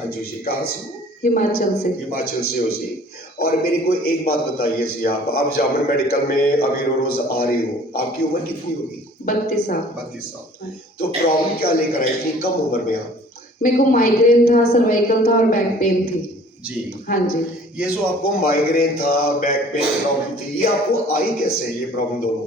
अंजू जी कहाँ से हो? हिमाचल से। हिमाचल से हो जी। और मेरे को एक बात बताइए जी, आप जामर मेडिकल में अभी रोज आ रही हो, आपकी उम्र कितनी होगी? 32 साल। 32 साल। तो प्रॉब्लम क्या लेकर आई इतनी कम उम्र में आप? मेरे को माइग्रेन था, सर्वाइकल था और बैक पेन थी जी। हाँ जी। ये जो आपको माइग्रेन था, बैक पेन प्रॉब्लम थी, ये आपको आई कैसे ये प्रॉब्लम दोनों?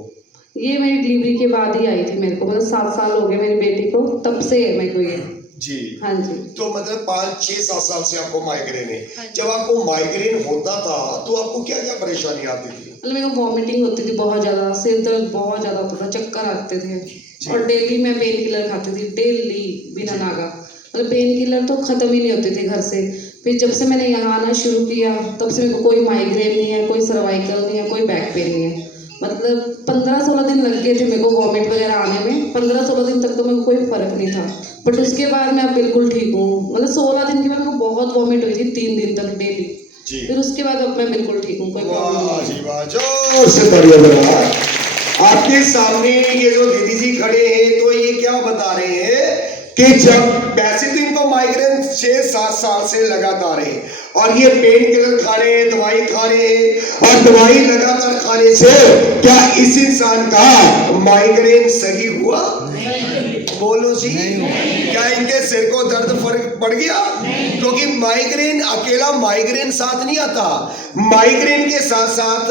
ये मेरी डिलीवरी के बाद ही आई थी मेरे को, मतलब 7 साल हो गए मेरी बेटी को, तब से है मेरे को ये। जी हाँ जी। तो मतलब 5-6-7 साल से आपको माइग्रेन है। जब आपको माइग्रेन होता था तो आपको क्या क्या परेशानी आती थी? मतलब मेरे को वॉमिटिंग होती थी बहुत ज़्यादा, सिर दर्द बहुत ज़्यादा होता था, चक्कर आते थे और डेली मैं पेन किलर खाती थी, डेली बिना नागा। मतलब पेन किलर तो ख़त्म ही नहीं होते थे घर से। फिर जब से मैंने यहाँ आना शुरू किया तब से मेरे को कोई माइग्रेन नहीं है, कोई सर्वाइकल नहीं है, कोई बैक पेन नहीं है। मतलब 15-16 दिन लग गए थे मेरे को वॉमिट वगैरह आने में, 15-16 दिन तक तो मेरे को कोई फ़र्क नहीं था, बट उसके बाद मैं अब बिल्कुल ठीक हूँ। मतलब 16 दिन के बाद मेरे को बहुत वॉमिट हुई थी, 3 दिन तक डेली। फिर उसके बाद अब मैं बिल्कुल ठीक हूँ, कोई प्रॉब्लम नहीं। वाह जोर से तालियां। आपके सामने ये जो दीदी जी खड़े हैं तो ये क्या बता रहे हैं कि जब वैसे तो इनको माइग्रेन 6-7 साल से लगातार है और ये पेन किलर खा रहे हैं, दवाई खा रहे हैं और दवाई लगातार खाने से क्या इस इंसान का माइग्रेन सही हुआ? बोलो जी। क्या इनके सिर को दर्द फर्क पड़ गया? क्योंकि माइग्रेन अकेला माइग्रेन साथ नहीं आता, माइग्रेन के साथ साथ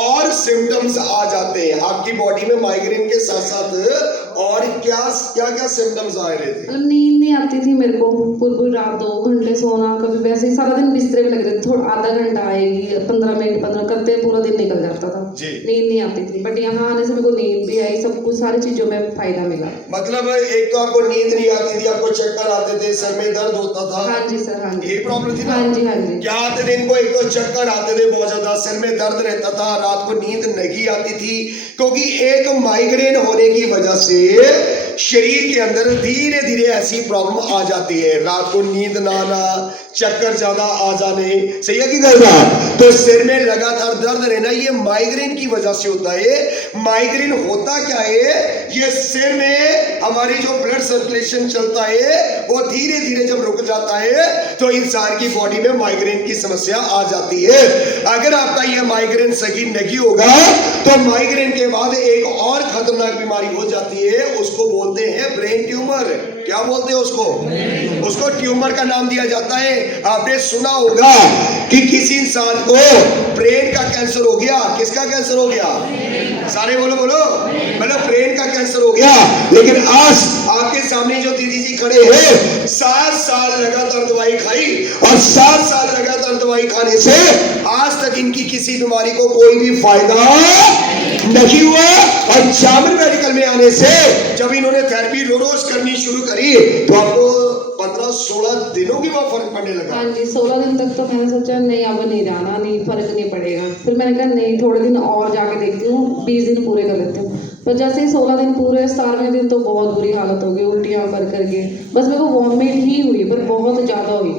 और सिम्टम्स आ जाते हैं आपकी बॉडी में। माइग्रेन के साथ साथ और क्या क्या क्या सिम्टम्स आ रहे थे? मतलब नींद नहीं आती थी मेरे को, पूरी रात 2 घंटे सोना, कभी वैसे ही सारा दिन बिस्तरे में लगे थे, थोड़ा आधा घंटा आएगी, 15 मिनट 15 करते पूरा दिन निकल जाता था, नींद नहीं आती थी। बट यहाँ आने से मेरे को नींद भी आई, सब कुछ सारी चीजों में फायदा मिला। मतलब एक तो आपको नींद नहीं आती थी, आपको चक्कर आते थे, सर में दर्द होता था। हाँ जी सर, हाँ जी। यही प्रॉब्लम थी ना? हाँ जी हाँ जी। क्या आते थे इनको? एक तो चक्कर आते थे बहुत ज्यादा, सिर में दर्द रहता था, रात को नींद नहीं आती थी, क्योंकि एक माइग्रेन होने की वजह से शरीर के अंदर धीरे धीरे ऐसी प्रॉब्लम आ जाती है, रात को नींद ना आना, चक्कर ज्यादा आ जाने, सही है कि गलत? तो सिर में लगातार दर्द रहना ये माइग्रेन की वजह से होता है। माइग्रेन होता क्या है? ये सिर में हमारी जो ब्लड सर्कुलेशन चलता है वो धीरे धीरे जब रुक जाता है तो इंसान की बॉडी में माइग्रेन की समस्या आ जाती है। अगर आपका ये माइग्रेन सही नहीं होगा तो माइग्रेन के बाद एक और खतरनाक बीमारी हो जाती है, उसको बोलते हैं ब्रेन ट्यूमर। क्या बोलते हैं उसको? उसको ट्यूमर का नाम दिया जाता है। आपने सुना होगा कि किसी इंसान को ब्रेन का कैंसर हो गया। किसका कैंसर हो गया? सारे बोलो बोलो। मतलब ब्रेन का कैंसर हो गया। लेकिन आज आपके सामने जो दीदी जी खड़े हैं, 7 साल लगातार दवाई खाई और 7 साल लगातार दवाई खाने से आज तक इनकी किसी बीमारी को कोई भी फायदा नहीं हुआ। और जामर मेडिकल में आने से जब इन्होंने थेरेपी रोज करनी शुरू करी तो आपको 15-16 दिनों की बहुत फर्क पड़ने लगा। हाँ जी, 16 दिन तक तो मैंने सोचा नहीं अब नहीं जाना, नहीं फर्क नहीं पड़ेगा। फिर मैंने कहा नहीं थोड़े दिन और जाके देखती हूँ, 20 दिन पूरे कर लेती हूँ। पर जैसे ही 16 दिन पूरे, 17वें दिन तो बहुत बुरी हालत हो गई, उल्टियाँ कर करके बस मेरे को वॉमिट ही हुई, पर बहुत ज़्यादा हुई।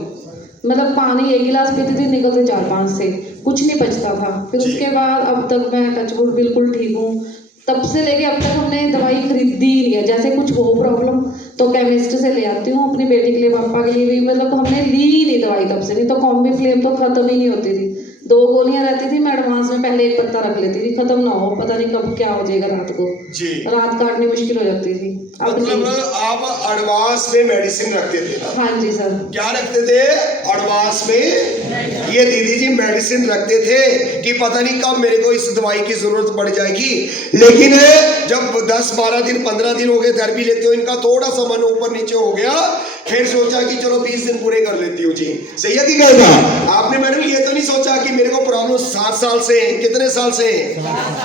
मतलब पानी 1 गिलास पीती थी, निकलते 4-5 से, कुछ नहीं बचता था। फिर उसके बाद अब तक मैं टचवुड बिल्कुल ठीक हूँ। तब से लेके अब तक हमने दवाई खरीदी ही नहीं है। जैसे कुछ हो प्रॉब्लम तो केमिस्ट से ले आती हूँ, अपनी बेटी के लिए, पापा के लिए भी। मतलब हमने ली ही नहीं दवाई तब से, नहीं तो कॉम्बीफ्लेम तो खत्म ही नहीं होती थी। 2 गोलियां रहती थी, मैं एडवांस में पहले 1 पत्ता रख लेती थी, खत्म ना हो, पता नहीं कब क्या हो जाएगा रात को जी। रात काटनी मुश्किल हो जाती थी। मतलब आप एडवांस में मेडिसिन रखते थे ना? हाँ जी सर। क्या रखते थे एडवांस में? ये दीदी जी मेडिसिन रखते थे कि पता नहीं कब मेरे को इस दवाई की जरूरत पड़ जाएगी। लेकिन जब 10-12 दिन 15 दिन हो गए थेरेपी लेते हो, इनका थोड़ा सा मन ऊपर नीचे हो गया, फिर सोचा कि चलो 20 दिन पूरे कर लेती हूँ जी। सही है कि गलत? आपने मैडम ये तो नहीं सोचा कि मेरे को प्रॉब्लम 7 साल से? कितने साल से?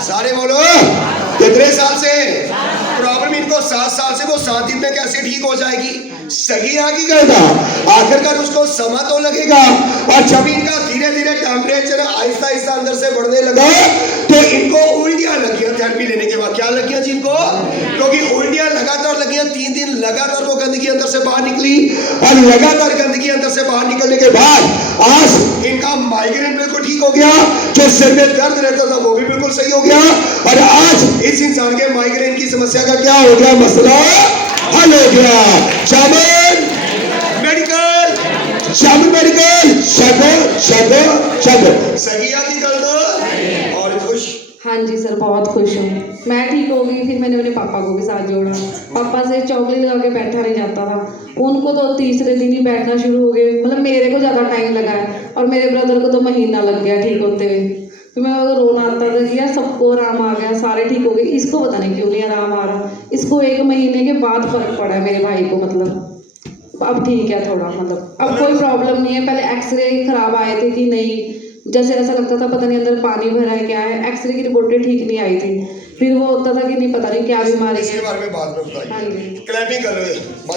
सारे बोलो कितने साल से प्रॉब्लम इनको? 7 साल से। वो 7 दिन में कैसे ठीक हो जाएगी? सही है कि गलत? आखिरकार उसको समय तो लगेगा। और जब इनका धीरे धीरे टेम्परेचर आहिस्ता आहिस्ता अंदर से बढ़ने लगा तो इनको उल्टियां लगियां थेरेपी लेने के बाद। क्या लगियां जी इनको? क्योंकि उल्टियां लगातार लगियां, 3 दिन लगातार वो गंदगी अंदर से बाहर निकली और लगातार गंदगी अंदर से बाहर निकलने के बाद आज इनका माइग्रेन बिल्कुल ठीक हो गया। जो सिर में दर्द रहता था वो भी बिल्कुल सही हो गया। और आज इस इंसान के माइग्रेन की समस्या का क्या हो गया? मसला हल हो गया। जामर मेडिकल शब्द सही आती गल तो और खुश हाँ जी सर, बहुत खुश हूँ। मैं ठीक हो गई, फिर मैंने अपने पापा को भी साथ जोड़ा। पापा से चौकलेट लगा के बैठा नहीं जाता था, उनको तो तीसरे दिन ही बैठना शुरू हो गए। मतलब मेरे को ज़्यादा टाइम लगा है और मेरे ब्रदर को तो महीना लग गया ठीक होते हुए। फिर मैं रोना आता था कि यार सबको आराम आ गया, सारे ठीक हो गए, इसको पता नहीं क्यों नहीं आराम आ रहा। इसको 1 महीने के बाद फर्क पड़ा है मेरे भाई को। मतलब अब ठीक है थोड़ा, मतलब अब कोई प्रॉब्लम नहीं है। पहले एक्सरे खराब आए थे कि नहीं, जैसे ऐसा लगता था पता नहीं अंदर पानी भरा है क्या है। एक्सरे की रिपोर्टें ठीक नहीं आई थी, फिर वो होता था कि नहीं पता नहीं क्या बीमारी इसके है। बारे में बाद में हाँ बताइए। जी। क्लैपिंग कर लो।